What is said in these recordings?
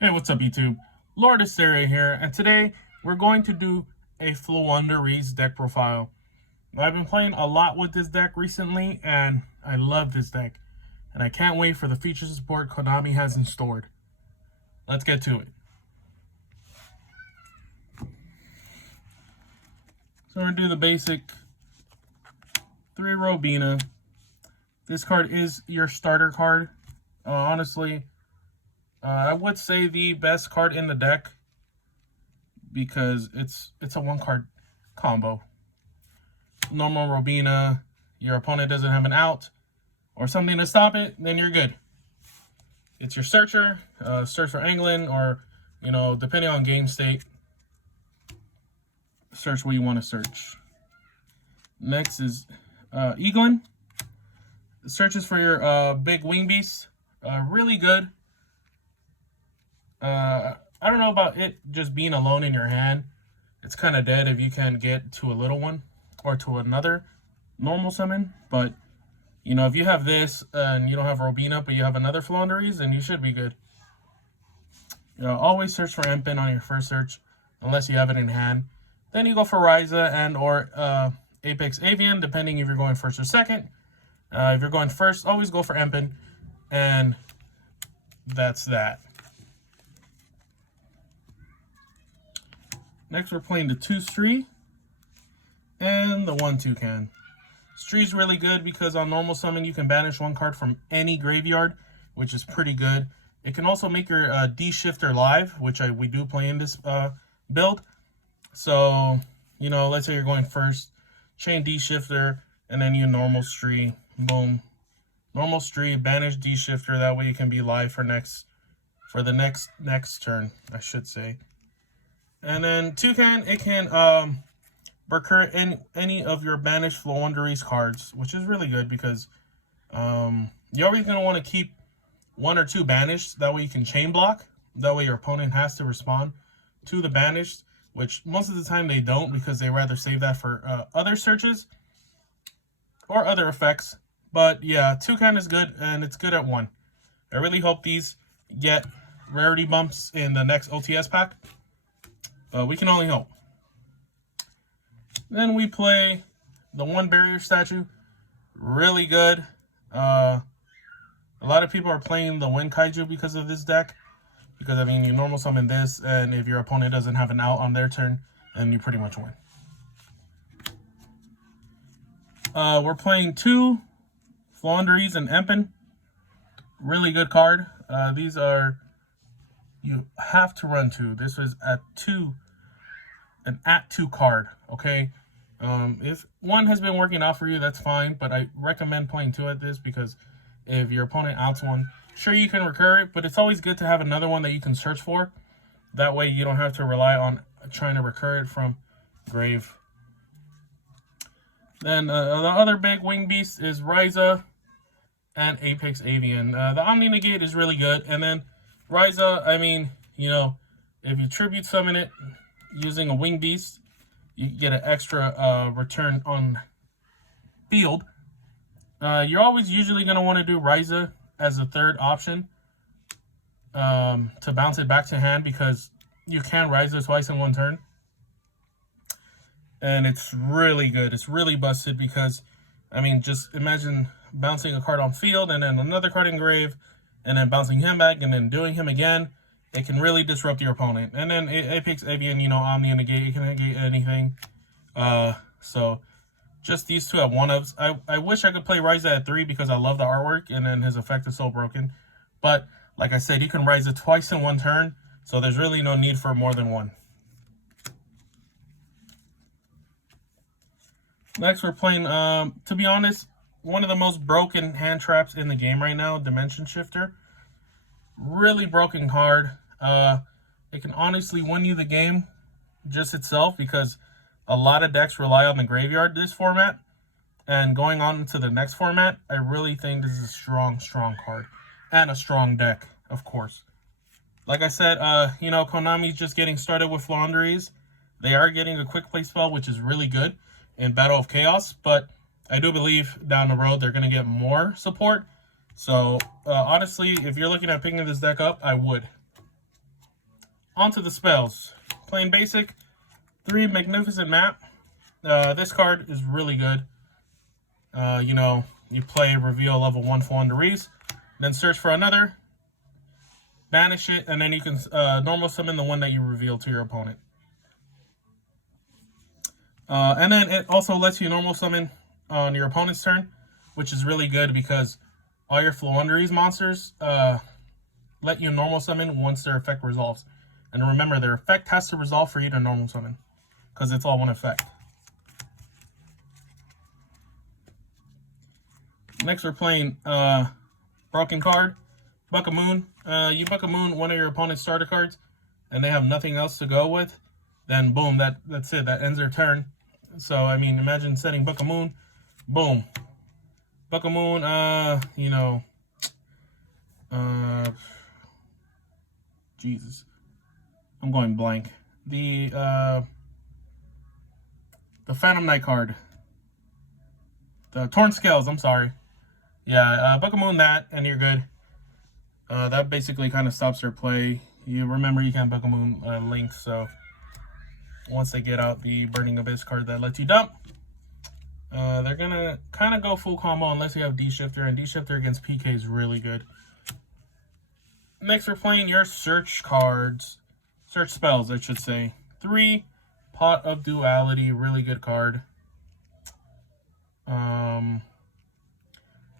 Hey, what's up YouTube? Lordhysteria here, and today we're going to do a Floowandereeze deck profile. I've been playing a lot with this deck recently, and I love this deck. And I can't wait for the feature support Konami has in store. Let's get to it. So we're going to do the basic 3 Robina. This card is your starter card. Honestly, I would say the best card in the deck because it's a 1-card combo. Normal Robina, your opponent doesn't have an out or something to stop it, then you're good. It's your searcher, search for England, or depending on game state, search what you want to search. Next is Eaglin. It searches for your big wing beast. Really good. I don't know about it just being alone in your hand. It's kind of dead if you can't get to a little one or to another normal summon. But, if you have this and you don't have Robina, but you have another Floowandereeze, then you should be good. Always search for Empin on your first search, unless you have it in hand. Then you go for Ryza and or Apex Avian, depending if you're going first or second. If you're going first, always go for Empin. And that's that. Next, we're playing the 2 Stree and the 1 Toucan. Stree's really good because on normal summon, you can banish 1 card from any graveyard, which is pretty good. It can also make your D-Shifter live, which we do play in this build. So, let's say you're going first, chain D-Shifter, and then you normal Stree, boom. Normal Stree, banish D-Shifter, that way you can be live for the next turn, I should say. And then Toucan, it can recur any of your banished Floowandereeze cards, which is really good because you're always going to want to keep 1 or 2 banished. That way you can chain block. That way your opponent has to respond to the banished, which most of the time they don't because they rather save that for other searches or other effects. But yeah, Toucan is good, and it's good at 1. I really hope these get rarity bumps in the next OTS pack. We can only hope. Then we play the 1 barrier statue. Really good. A lot of people are playing the Wind Kaiju because of this deck. Because, you normal summon this, and if your opponent doesn't have an out on their turn, then you pretty much win. We're playing 2 Floowandereeze and Empin. Really good card. These are... You have to run 2. This is an at 2 card, okay? If 1 has been working out for you, that's fine, but I recommend playing 2 at this because if your opponent outs 1, sure, you can recur it, but it's always good to have another one that you can search for. That way you don't have to rely on trying to recur it from grave. Then the other big wing beast is Ryza and Apex Avian. The Omni Negate is really good, and then Ryza, if you tribute summon it using a wing beast, you get an extra return on field. You're always usually going to want to do Ryza as a 3rd option to bounce it back to hand because you can Ryza twice in 1 turn. And it's really good. It's really busted because, just imagine bouncing a card on field and then another card in grave, and then bouncing him back, and then doing him again. It can really disrupt your opponent. And then Apex Avian, Omni Negate, it can negate anything. So just these 2 have 1-ups. I wish I could play Ryza at 3 because I love the artwork, and then his effect is so broken. But, like I said, you can Ryza twice in 1 turn, so there's really no need for more than 1. Next, we're playing, to be honest, one of the most broken hand traps in the game right now, Dimension Shifter. Really broken card. It can honestly win you the game just itself because a lot of decks rely on the graveyard this format. And going on to the next format, I really think this is a strong card. And a strong deck, of course. Like I said, Konami's just getting started with Floowandereeze. They are getting a quick play spell, which is really good in Battle of Chaos, but I do believe down the road they're going to get more support. So, honestly, if you're looking at picking this deck up, I would. onto the spells. Playing basic, 3 Magnificent Map. This card is really good. You know, you play reveal level 1 Floowandereeze, then search for another, banish it, and then you can normal summon the one that you reveal to your opponent. And then it also lets you normal summon on your opponent's turn, which is really good because all your Floowandereeze monsters let you normal summon once their effect resolves. And remember, their effect has to resolve for you to normal summon, because it's all one effect. Next, we're playing Broken Card, Buck a Moon. You Buck a Moon one of your opponent's starter cards, and they have nothing else to go with, then boom, that's it. That ends their turn. So, I mean, imagine setting Buck a Moon, boom. Buck a Moon, you know, Jesus. I'm going blank. The Phantom Knight card. The Torn Scales, I'm sorry. Yeah, Buck a Moon that, and you're good. That basically kind of stops their play. You remember you can't Buck a Moon Link, so once they get out the Burning Abyss card that lets you dump, they're gonna kind of go full combo unless you have D-Shifter, and D-Shifter against PK is really good. Next, we're playing your search cards. Search spells, I should say. 3, Pot of Duality, really good card.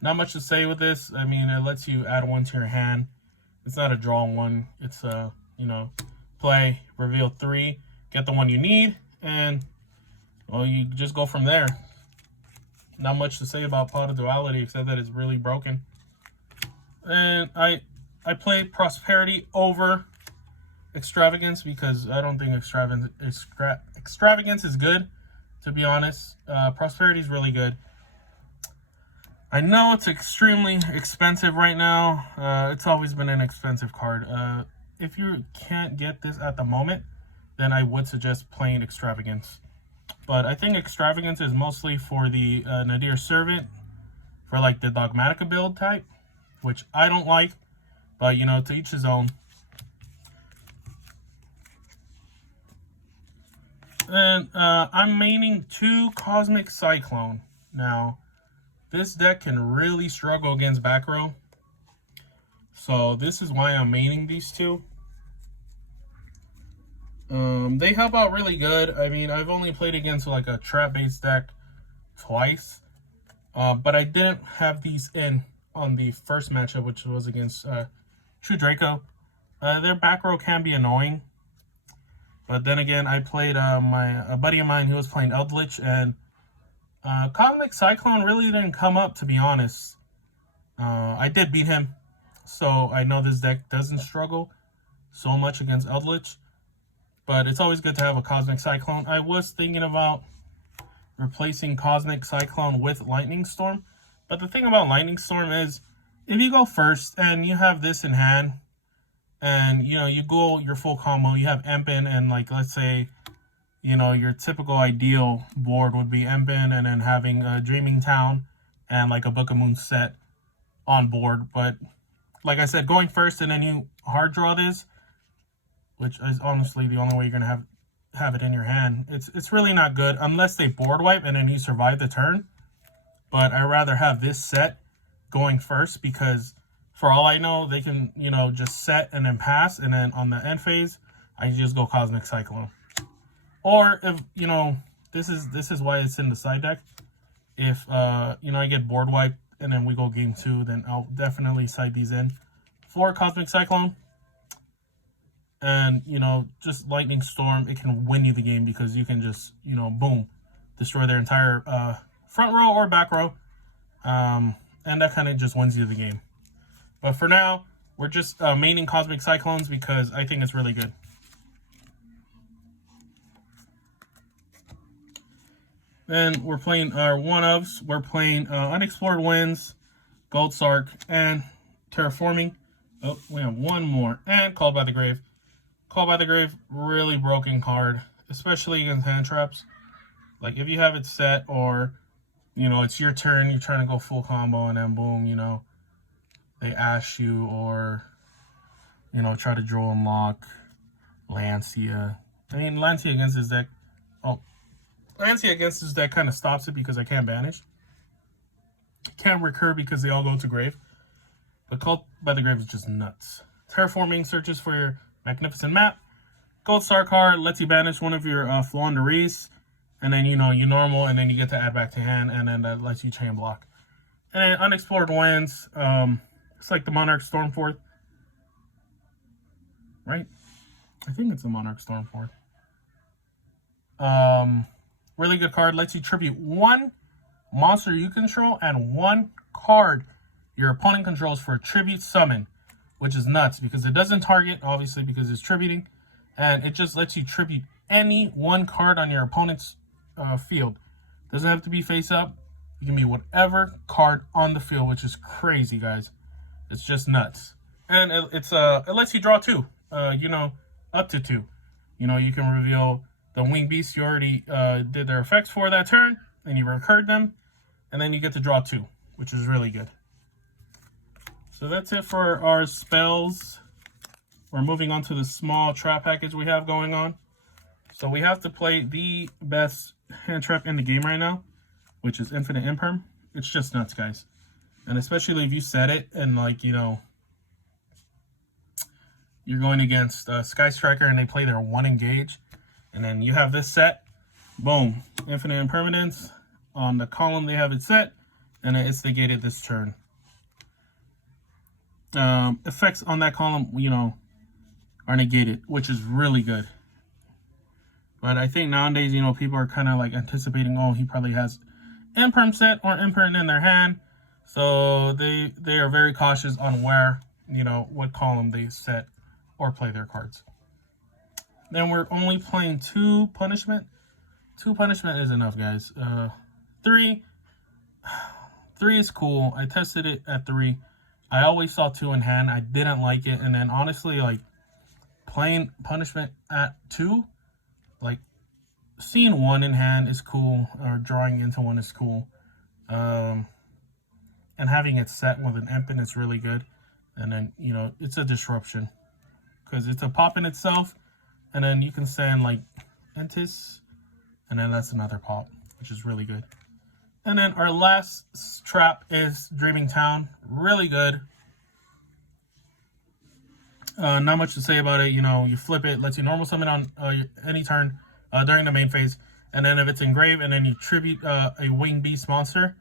Not much to say with this. I mean, it lets you add 1 to your hand. It's not a draw 1. It's you know, play, reveal 3, get the one you need, and well, you just go from there. Not much to say about Pot of Duality except that it's really broken. And I played Prosperity over Extravagance because I don't think Extravagance is good, to be honest. Prosperity is really good. I know it's extremely expensive right now. It's always been an expensive card. If you can't get this at the moment, then I would suggest playing Extravagance. But I think Extravagance is mostly for the Nadir Servant, for like the Dogmatica build type, which I don't like, but you know, to each his own. And I'm maining 2 Cosmic Cyclone. Now, this deck can really struggle against back row, so this is why I'm maining these 2. They help out really good. I mean, I've only played against like a trap-based deck twice, but I didn't have these in on the first matchup, which was against True Draco. Their back row can be annoying, but then again, I played a buddy of mine who was playing Eldritch, and Cosmic Cyclone really didn't come up, to be honest. I did beat him, so I know this deck doesn't struggle so much against Eldritch, but it's always good to have a Cosmic Cyclone. I was thinking about replacing Cosmic Cyclone with Lightning Storm, but the thing about Lightning Storm is, if you go first and you have this in hand, and you know, you go your full combo, you have Empin, and like, let's say, you know, your typical ideal board would be Empin and then having a Dreaming Town and like a Book of Moon set on board. But like I said, going first and then you hard draw this, which is honestly the only way you're gonna have it in your hand, it's really not good unless they board wipe and then you survive the turn. But I'd rather have this set going first, because for all I know, they can, you know, just set and then pass, and then on the end phase, I can just go Cosmic Cyclone. Or if, you know, this is why it's in the side deck. If, you know, I get board wiped and then we go game 2, then I'll definitely side these in for Cosmic Cyclone. And, you know, just Lightning Storm, it can win you the game because you can just, you know, boom, destroy their entire front row or back row. And that kind of just wins you the game. But for now, we're just maining Cosmic Cyclones because I think it's really good. Then we're playing our one-ofs. We're playing Unexplored Winds, Gold Sark, and Terraforming. Oh, we have one more. And Called by the Grave. Called by the Grave, really broken card, especially against hand traps. Like, if you have it set, or, you know, it's your turn, you're trying to go full combo, and then boom, you know, they ash you, or, you know, try to draw and lock. Lancia. I mean, Lancia against his deck. Oh, Lancia against his deck kind of stops it because I can't banish. Can't recur because they all go to grave. But Cult by the Grave is just nuts. Terraforming searches for your magnificent map. Gold star card lets you banish one of your Floowandereeze. And then, you normal, and then you get to add back to hand, and then that lets you chain block. And then Unexplored Winds. It's like the Monarch Stormforth. Right? I think it's the Monarch Stormforth. Really good card. Lets you tribute one monster you control and one card your opponent controls for a tribute summon, which is nuts because it doesn't target, obviously, because it's tributing, and it just lets you tribute any one card on your opponent's field. Doesn't have to be face up. You can be whatever card on the field, which is crazy, guys. It's just nuts. And it lets you draw two, up to two. You can reveal the Winged Beast you already did their effects for that turn, and you recurred them, and then you get to draw two, which is really good. So that's it for our spells. We're moving on to the small trap package we have going on. So we have to play the best hand trap in the game right now, which is Infinite Imperm. It's just nuts, guys. And especially if you set it and, you're going against Sky Striker and they play their one engage. And then you have this set. Boom. Infinite Impermanence. On the column they have it set. And then it's negated this turn. Effects on that column, are negated, which is really good. But I think nowadays, people are kind of anticipating, oh, he probably has Imperm set or Imperm in their hand. So they are very cautious on where, what column they set or play their cards. Then we're only playing 2 punishment. 2 punishment is enough, guys. 3 is cool. I tested it at 3. I always saw 2 in hand. I didn't like it. And then honestly, playing punishment at 2, seeing 1 in hand is cool, or drawing into 1 is cool. And having it set with an Empen is really good. And then, it's a disruption. Because it's a pop in itself. And then you can send, Entis. And then that's another pop, which is really good. And then our last trap is Dreaming Town. Really good. Not much to say about it. You flip it, lets you normal summon on any turn during the main phase. And then if it's engraved, and then you tribute a Winged Beast monster,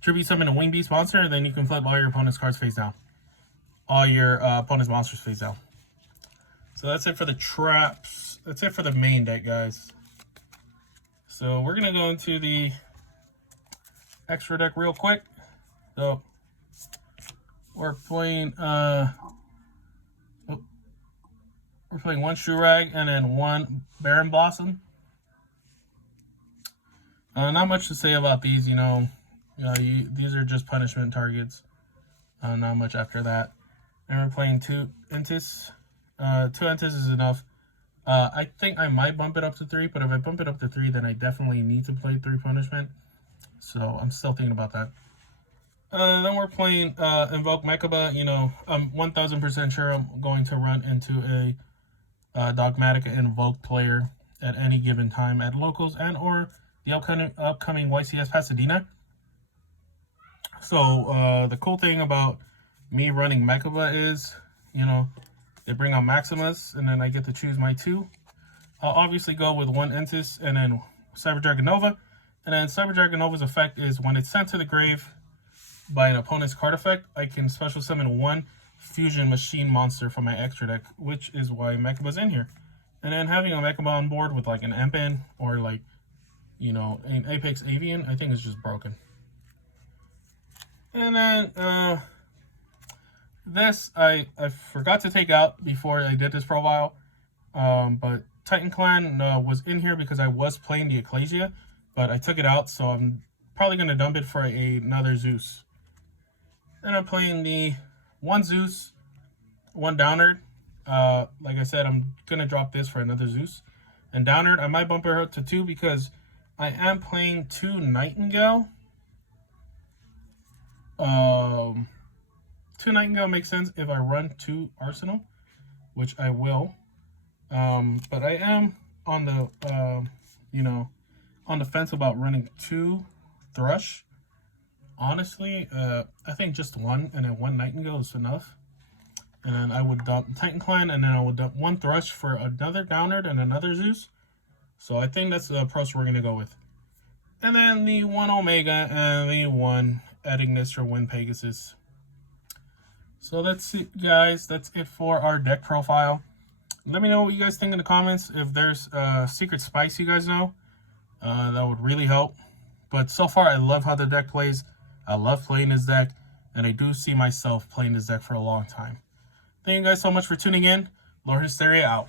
tribute summon a Winged Beast monster, then you can flip all your opponent's cards face down. All your opponent's monsters face down. So that's it for the traps. That's it for the main deck, guys. So we're going to go into the extra deck real quick. So we're playing we're playing 1 Shurag and then 1 Baron Blossom. Not much to say about these, these are just punishment targets. Not much after that. And we're playing 2 Entis. 2 Entis is enough. I think I might bump it up to 3, but if I bump it up to 3, then I definitely need to play 3 punishment. So I'm still thinking about that. Then we're playing Invoke Mechaba. I'm 1000% sure I'm going to run into a Dogmatica Invoke player at any given time at locals and or the upcoming YCS Pasadena. So the cool thing about me running Mechaba is, they bring out Maximus, and then I get to choose my 2. I'll obviously go with 1 Entis and then Cyber Dragon Nova. And then Cyber Dragon Nova's effect is when it's sent to the grave by an opponent's card effect, I can special summon 1 Fusion Machine monster from my extra deck, which is why Mechaba's in here. And then having a Mechaba on board with an Empen or an Apex Avian, I think is just broken. And then this I forgot to take out before I did this profile, but Titan Clan was in here because I was playing the Ecclesia, but I took it out, so I'm probably going to dump it for another Zeus. Then I'm playing the 1 Zeus, 1 Downerd. Like I said, I'm going to drop this for another Zeus. And Downerd, I might bump her up to 2 because I am playing 2 Nightingale. 2 Nightingale makes sense if I run 2 Arsenal, which I will. But I am on the, you know, on the fence about running 2 Thrush. Honestly, I think just 1 and then 1 Nightingale is enough. And then I would dump Titan Clan, and then I would dump 1 Thrush for another Downerd and another Zeus. So I think that's the approach we're going to go with. And then the 1 Omega and the 1 Ignis or Wind Pegasus. So that's it, guys. That's it for our deck profile. Let me know what you guys think in the comments. If there's a secret spice you guys know, that would really help. But so far, I love how the deck plays. I love playing this deck, and I do see myself playing this deck for a long time. Thank you guys so much for tuning in. Lordhysteria out.